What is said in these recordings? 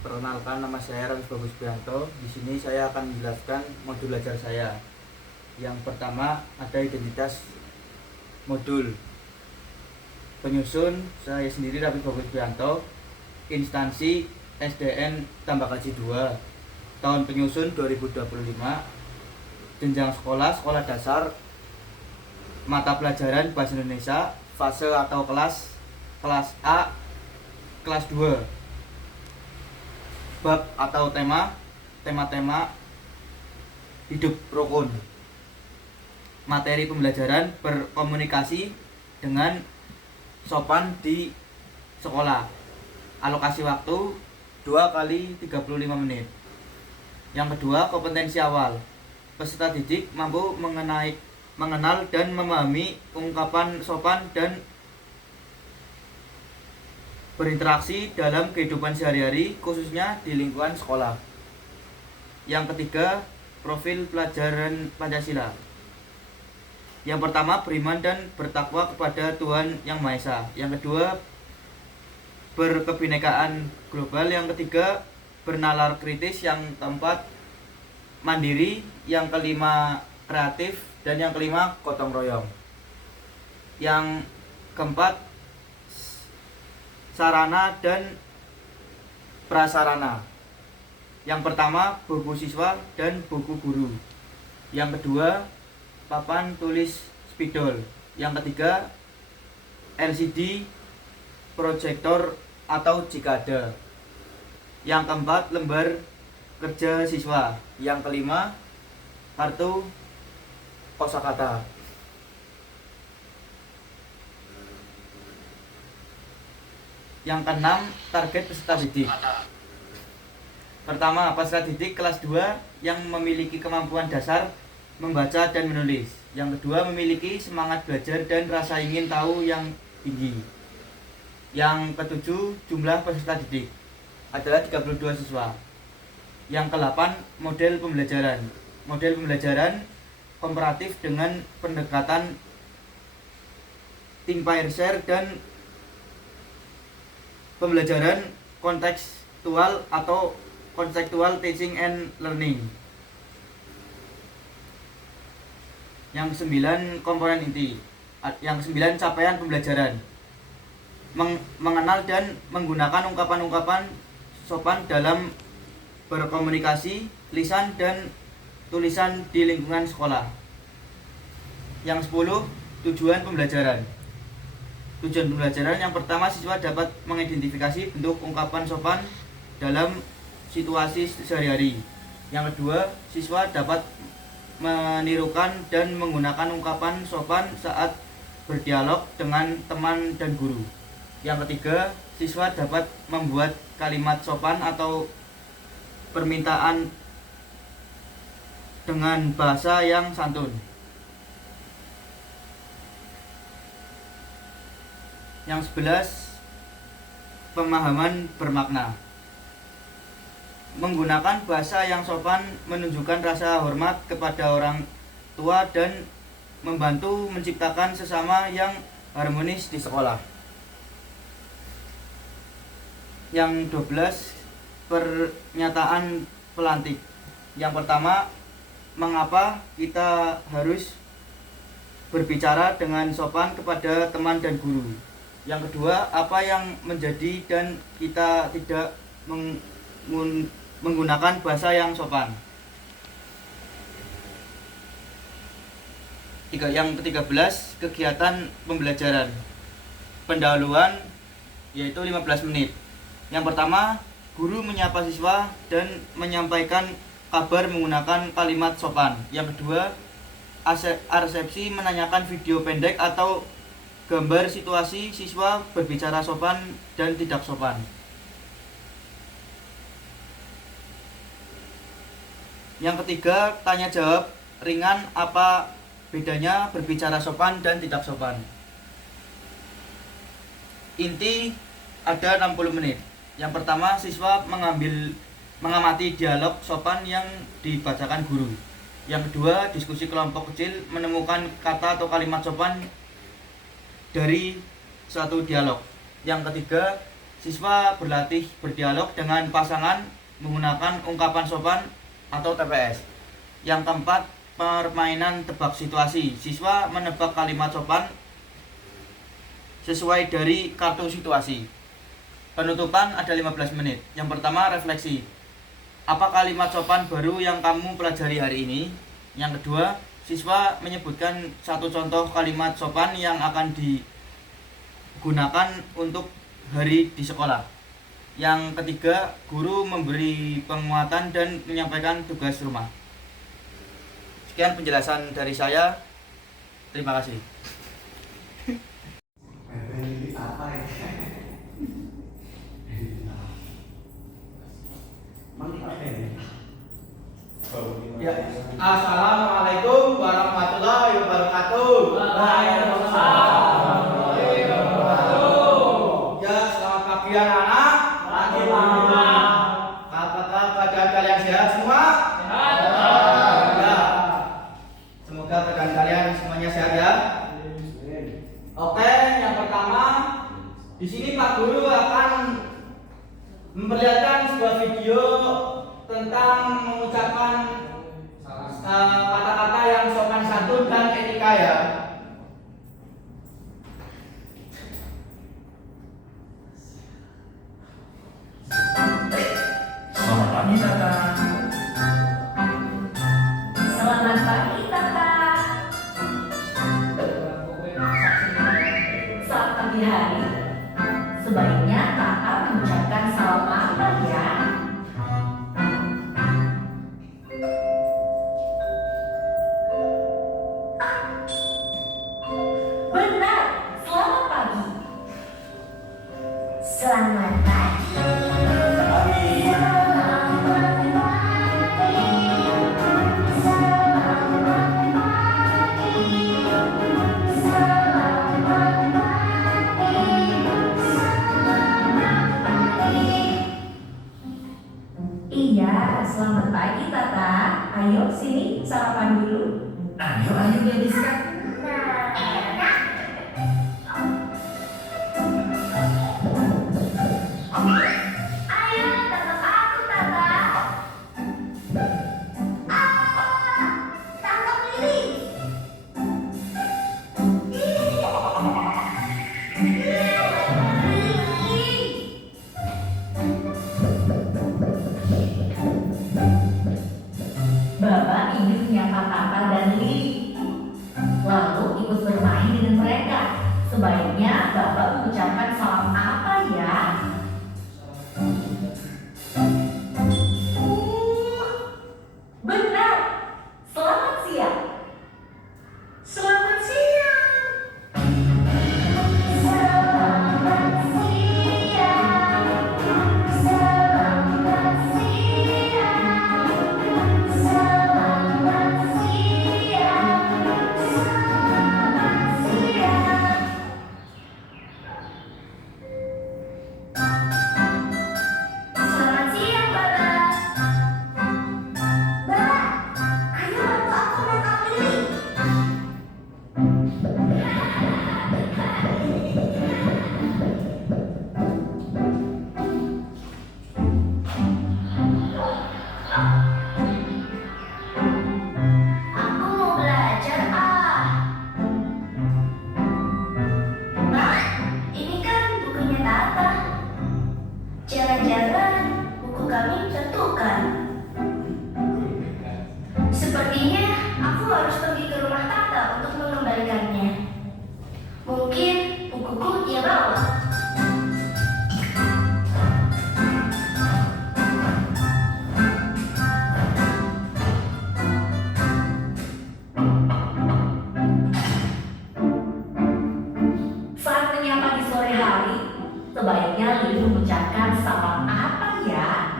Perkenalkan, nama saya Raffi Bagus Prianto. Di sini saya akan menjelaskan modul belajar saya. Yang pertama ada identitas modul. Penyusun saya sendiri Raffi Bagus Prianto. Instansi SDN Tambakaji 2. Tahun penyusun 2025. Jenjang sekolah, sekolah dasar. Mata pelajaran Bahasa Indonesia, fase atau kelas A, kelas 2. Bab atau tema hidup rukun. Materi pembelajaran berkomunikasi dengan sopan di sekolah. Alokasi waktu 2 kali 35 menit. Yang kedua, kompetensi awal. Peserta didik mampu mengenal dan memahami ungkapan sopan dan berinteraksi dalam kehidupan sehari-hari, khususnya di lingkungan sekolah. Yang ketiga, profil pelajaran Pancasila. Yang pertama, beriman dan bertakwa kepada Tuhan Yang Maha Esa. Yang kedua, berkebinekaan global. Yang ketiga, bernalar kritis. Yang keempat, mandiri. Yang kelima, kreatif. Dan yang kelima, gotong royong. Yang keempat, sarana dan prasarana. Yang pertama, buku siswa dan buku guru. Yang kedua, papan tulis spidol. Yang ketiga, LCD proyektor atau jika ada. Yang keempat, lembar kerja siswa. Yang kelima, kartu kosakata. Yang keenam, target peserta didik. Pertama, peserta didik kelas 2 yang memiliki kemampuan dasar membaca dan menulis. Yang kedua, memiliki semangat belajar dan rasa ingin tahu yang tinggi. Yang ketujuh, jumlah peserta didik adalah 32 siswa. Yang ke-8, model pembelajaran. Model pembelajaran komparatif dengan pendekatan think, pair, share, dan pembelajaran kontekstual atau konseptual teaching and learning. Yang 9, komponen inti. Yang 9, capaian pembelajaran. Mengenal dan menggunakan ungkapan-ungkapan sopan dalam berkomunikasi, lisan dan tulisan di lingkungan sekolah. Yang 10, tujuan pembelajaran. Tujuan pembelajaran yang pertama, siswa dapat mengidentifikasi bentuk ungkapan sopan dalam situasi sehari-hari. Yang kedua, siswa dapat menirukan dan menggunakan ungkapan sopan saat berdialog dengan teman dan guru. Yang ketiga, siswa dapat membuat kalimat sopan atau permintaan dengan bahasa yang santun. Yang 11, pemahaman bermakna. Menggunakan bahasa yang sopan menunjukkan rasa hormat kepada orang tua dan membantu menciptakan sesama yang harmonis di sekolah. Yang 12, pernyataan pelantik. Yang pertama, mengapa kita harus berbicara dengan sopan kepada teman dan guru. Yang kedua, apa yang menjadi dan kita tidak menggunakan bahasa yang sopan. Yang ke-13, kegiatan pembelajaran. Pendahuluan yaitu 15 menit. Yang pertama, guru menyapa siswa dan menyampaikan kabar menggunakan kalimat sopan. Yang kedua, resepsi menanyakan video pendek atau gambar situasi siswa berbicara sopan dan tidak sopan. Yang ketiga, tanya jawab ringan, apa bedanya berbicara sopan dan tidak sopan. Inti ada 60 menit. Yang pertama, siswa mengamati dialog sopan yang dibacakan guru. Yang kedua, diskusi kelompok kecil menemukan kata atau kalimat sopan dari satu dialog. Yang ketiga, Siswa berlatih berdialog dengan pasangan menggunakan ungkapan sopan atau TPS. Yang keempat, permainan tebak situasi. Siswa menebak kalimat sopan sesuai dari kartu situasi. Penutupan ada 15 menit. Yang pertama, refleksi. Apa kalimat sopan baru yang kamu pelajari hari ini? Yang kedua, siswa menyebutkan satu contoh kalimat sopan yang akan digunakan untuk hari di sekolah. Yang ketiga, guru memberi penguatan dan menyampaikan tugas rumah. Sekian penjelasan dari saya. Terima kasih. Ya. Assalamualaikum warahmatullahi wabarakatuh. Waalaikumsalam. Ya, selamat pagi anak-anak. Pagi, Pak. Apakah keadaan kalian sehat semua? Sehat. Ya. Semoga keadaan kalian semuanya sehat ya. Oke, yang pertama, di sini Pak Guru akan memperlihatkan sebuah video tentang mengucapkan kata-kata yang sopan santun dan etika ya. Selamat pagi, Tata. Selamat pagi, Tata. Saat pagi hari, sebaiknya Tata mengucapkan salam apa ya? Benar, selamat pagi. Selamat pagi. Iya, selamat pagi Tata. Ayo sini sarapan dulu. Ayo, gadiskan. Ayo, tangkap aku Tata. Tangkap Lili. Bapak ingin menyapa Tata dan Lili, lalu ikut bermain dengan mereka. Sebaiknya Bapak mengucapkan salam apa ya? Benar, selamat siang. Selamat siang. Selamat siang. Selamat siang. Selamat siang. Selamat siang. Selamat siang, Bapak. Bapak, ayo bantu aku menangkap Lili. Aku mau belajar, Mak, ini kan bukunya Tata. Jangan-jangan buku kami tertukar. Sepertinya aku harus pergi ke rumah Tata untuk mengembalikannya. Mungkin bukuku dia bawa. Saat menyapa di sore hari, sebaiknya Lili mengucapkan salam apa ya?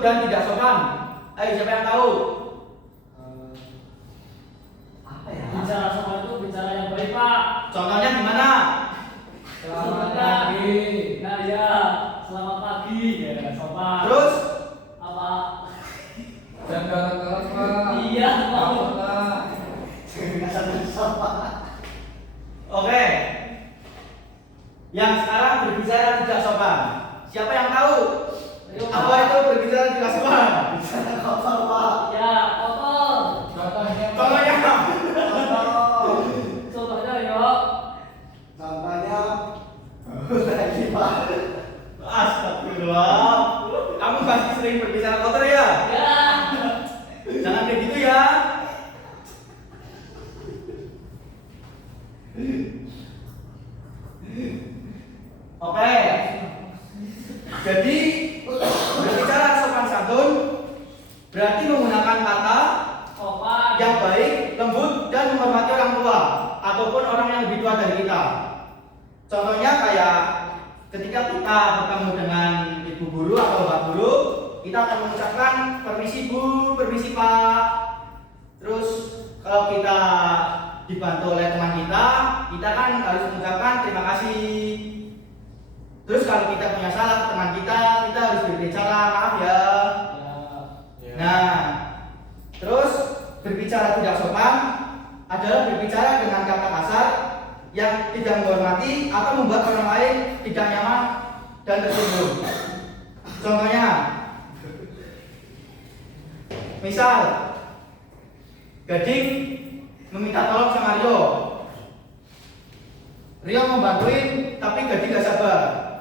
lembut dan tidak sopan. Ayo siapa yang tahu? Apa ya? Bicara sopan itu bicara yang baik, Pak. Contohnya gimana? Selamat pagi. Nah ya, selamat pagi. Ya, sopan. Terus Apa? Jangan galak-galak, Pak. Iya, Pak. Apa, Pak? oke. Yang sekarang berbicara tidak sopan. Siapa yang tahu? Ayo, Pak. Apa itu berbicara tidak sopan? Ya, kotor. Contohnya, Pak. Contohnya. Contohnya, yuk. Astagfirullah. Kamu pasti sering berbicara kotor ya? Ya. Jangan kayak gitu ya. Oke. Jadi berbicara sopan santun berarti menggunakan kata Sopan. yang baik, lembut dan menghormati orang tua ataupun orang yang lebih tua dari kita. Contohnya kayak ketika kita bertemu dengan ibu guru atau bapak guru, kita akan mengucapkan permisi Bu, permisi Pak. Terus kalau kita dibantu oleh teman kita kan harus mengucapkan terima kasih. Terus kalau kita punya salah ke teman kita harus berbicara maaf ya. Ya. Nah, terus berbicara tidak sopan adalah berbicara dengan kata kasar yang tidak menghormati atau membuat orang lain tidak nyaman dan tersinggung. Contohnya, misal Gading meminta tolong sama Rio. Rio membantuin, tapi Gading gak sabar.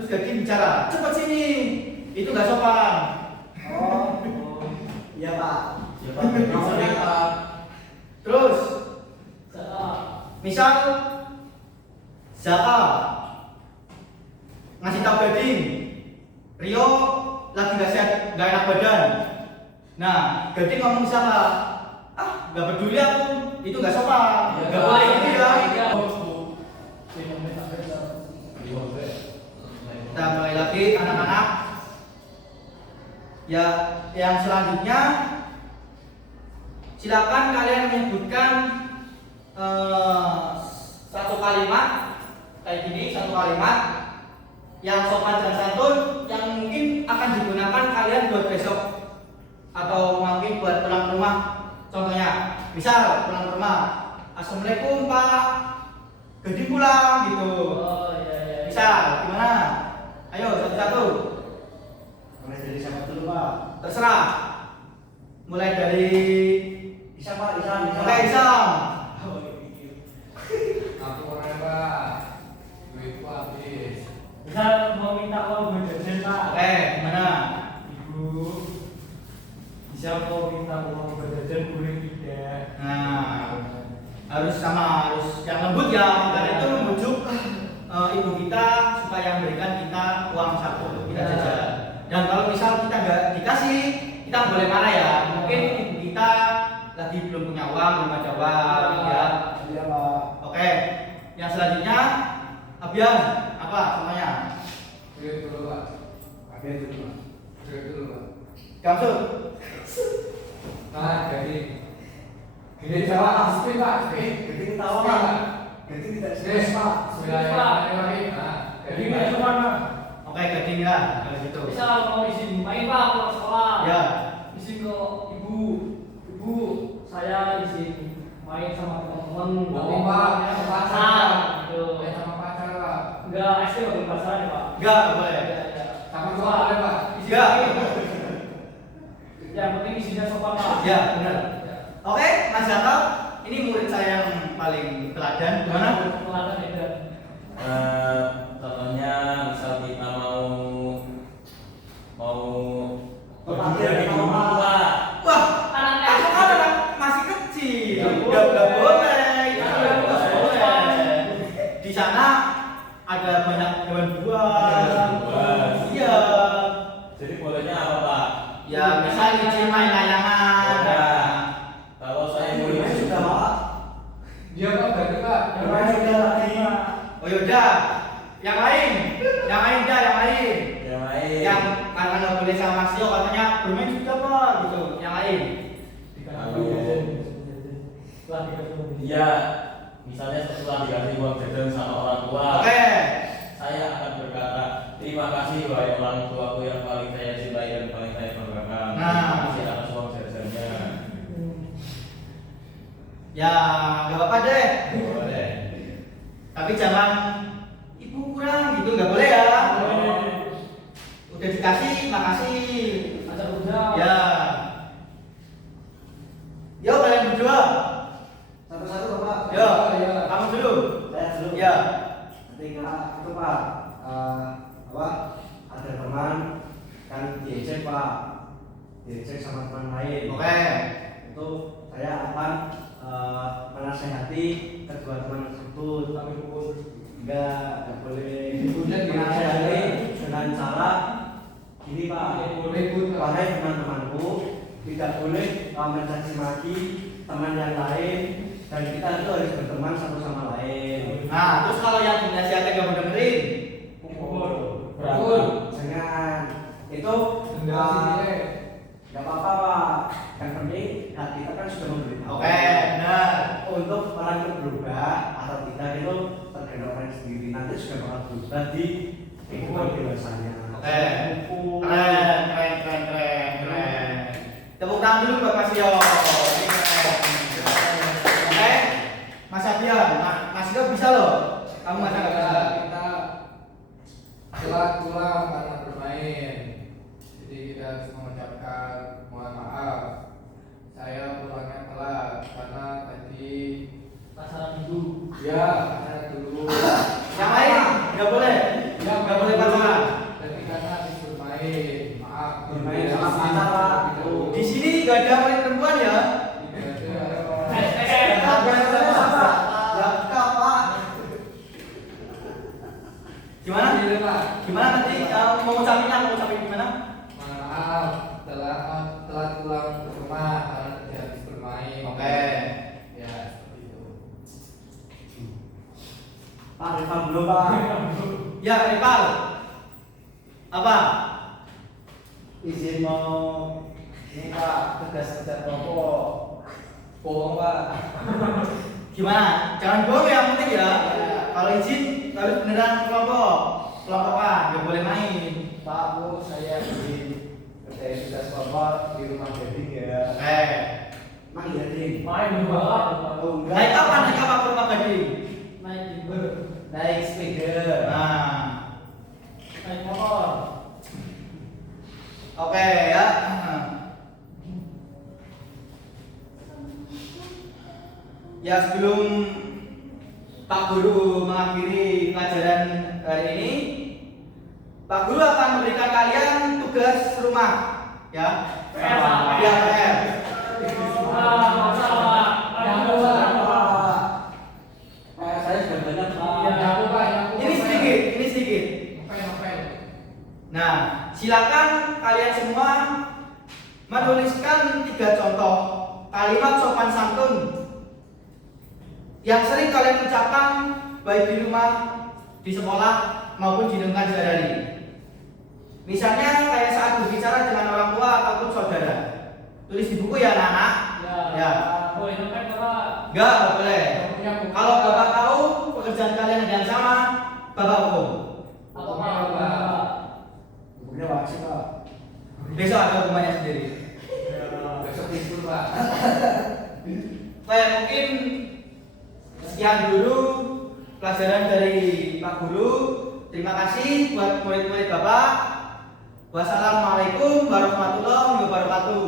Terus Gading bicara, cepat sini. Itu gak sopan. Iya, Pak. Ya, Pak. Terus, misal Zaka ngasih tahu Gading, Rio lagi gak sehat, gak enak badan. Nah, Gading ngomong Zaka, gak peduli aku, itu gak sopan, gak boleh gitu ya. Kita mulai lagi anak-anak. Ya, yang selanjutnya silakan kalian menyebutkan satu kalimat kayak gini, satu kalimat yang sopan dan santun yang mungkin akan digunakan kalian buat besok atau mungkin buat pulang rumah. Contohnya, misal pulang rumah, Assalamualaikum Pak, Gading pulang gitu. Oh, iya. Misal, gimana? Ayo satu-satu. Mulai dari siapa dulu, Pak? Terserah. Mulai dari Bisa, Pak. Bisa. Oke, Isam. Aku orang, Pak. Duitku habis. Bisa mau minta uang buat jajan, Pak. Oke, gimana? Ibu bisa mau minta uang buat jajan boleh tidak? Nah, harus yang lembut ya, karena itu membujuk ibu kita supaya memberikan kita uang saku untuk kita jajan. Dan kalau misal kita nggak dikasih, kita boleh marah ya. Mungkin ibu kita lagi belum punya uang, belum ada uang ya. Iya, Pak. Oke, yang selanjutnya Abian, apa semuanya? Duit dulu, Pak. Duit dulu, Pak. Duit dulu, Pak. Kamsud. Nah, Gading. Gading jawab asli, Pak. Gading tahu, Pak. Gading tidak serius, Pak. Bismillahirrahmanirrahim. Nah, Jadi nggak sopan, Pak. Oke, Gading ya, kalau gitu. Bisa mau izin main, Pak, pulang sekolah. Ya. Izin ke ibu. Ibu, saya izin main sama teman-teman. Oh, Pak. Sama pacar. Gitu. Sama pacar, Pak. Enggak, SD nggak boleh pacaran ya, Pak. Enggak boleh. Ya. Sama cowok boleh, Pak. Enggak. Yang penting izinnya sopan, Pak. Ya, benar. Ya. Oke, Mas Jaka, ini murid saya yang paling teladan. Gimana? Teladan ya. Contohnya misal kita mau Pergi dari sama dulu, Pak. Pak. Wah, Anaknya aku kan anak masih kecil. Enggak boleh. Itu nggak boleh. Di sana ada banyak hewan buas. Hewan buas. Iya. Jadi bolehnya apa, Pak? Ya, misal izin main layangan. Ya. Kalau saya mau Ini sudah, Pak. Dia, Pak. Berarti, Pak. Yang lain sudah lagi, Pak. Oh yaudah, yang lain dah, yang lain. yang lain Yang karena nggak boleh sama Mas Tio katanya bermain sudah Pak gitu. Yang lain. Setelah dikasih uang. Iya, misalnya setelah dikasih uang jajan sama orang tua, Oke. saya akan berkata, terima kasih wahai orang tuaku yang paling saya cintai dan paling saya banggakan. Nah. Terima kasih atas uang jajannya. Ya nggak apa-apa deh. Boleh. Tapi jangan ibu kurang gitu nggak boleh ya. Udah dikasih makasih. Ajak kerja. Ya. Yo kalian berdua. Satu-satu Bapak. Yo, Ya. kamu dulu. Saya dulu. Ya. Ketika itu Pak, apa ada teman kan diejek Pak, diejek sama teman lain. Oke. Itu saya akan menasehati kedua teman tersebut. Tapi pun Enggak boleh Ibunya menasehati dengan cara gini Pak. Ribut, Pak. Wahai teman-temanku, tidak boleh mencaci maki teman yang lain dan kita itu harus berteman satu sama lain. Nah, terus kalau yang dinasihatin nggak mau dengerin, pukul. Betul. Jangan itu Generasi nilai. nggak apa-apa Pak. Yang penting hati kita kan sudah memberitahu. oke, benar. Untuk orang itu berubah atau tidak itu tergantung orang sendiri. Nanti sudah bakal berubah di kehidupan dewasanya. Oke. Keren, keren, keren, keren, keren. Tepuk tangan dulu buat Mas Tio. Ini keren. Oke, Mas Abian, Mas Tio bisa loh. Kamu masa nggak bisa? Kita telat pulang karena bermain. Jadi kita harus mengucapkan mohon maaf. Saya pulangnya telat karena tadi Pasaran ibu. ya saya dulu. Yang lain nggak boleh. Nggak boleh pacaran. Tadi karena habis bermain. Maaf. Bermain sama pacar, Pak. Di sini nggak ada murid perempuan ya. Gimana? Gimana nanti mau ngucapinnya? Mau ngucapin gimana? Maaf telat pulang ke rumah karena tadi habis bermain. Oke. Ya seperti itu. Pak Rifan dulu Pak. Ya, Ripal. Apa? Izin mau ini Pak tugas kerja kelompok. Bohong Pak. Gimana? Jangan bohong ya, yang penting ya. Kalau izin harus beneran kelompok. Kelompokan, nggak boleh main. Pak Bu saya izin kerjain tugas kelompok di rumah gading ya. Oke. Mang gading. Main juga. Oh Naik apa? Naik apa ke rumah gading? Naik timber. Naik sepeda. Nah, Naik motor. oke ya. Ya sebelum Pak Guru mengakhiri pelajaran hari ini, Pak Guru akan memberikan kalian tugas rumah, ya. Ya, PR. Masalah. Saya sudah banyak Pak. Ini sedikit. Nah, silakan kalian semua menuliskan 3 contoh kalimat sopan santun yang sering kalian ucapkan baik di rumah, di sekolah maupun di lingkungan sehari-hari. Misalnya kayak saat berbicara dengan orang tua ataupun saudara. Tulis di buku ya anak-anak. Ya. Boleh sampai Bapak. Enggak boleh. Kalau Bapak tahu pekerjaan kalian ada yang sama, Bapak hukum. Atau Bapak. Bukunya wajib Pak. Besok ada hukumannya sendiri. Besok libur Pak. Saya mungkin sekian dulu pelajaran dari Pak Guru. Terima kasih buat murid-murid Bapak. Wassalamualaikum warahmatullahi wabarakatuh.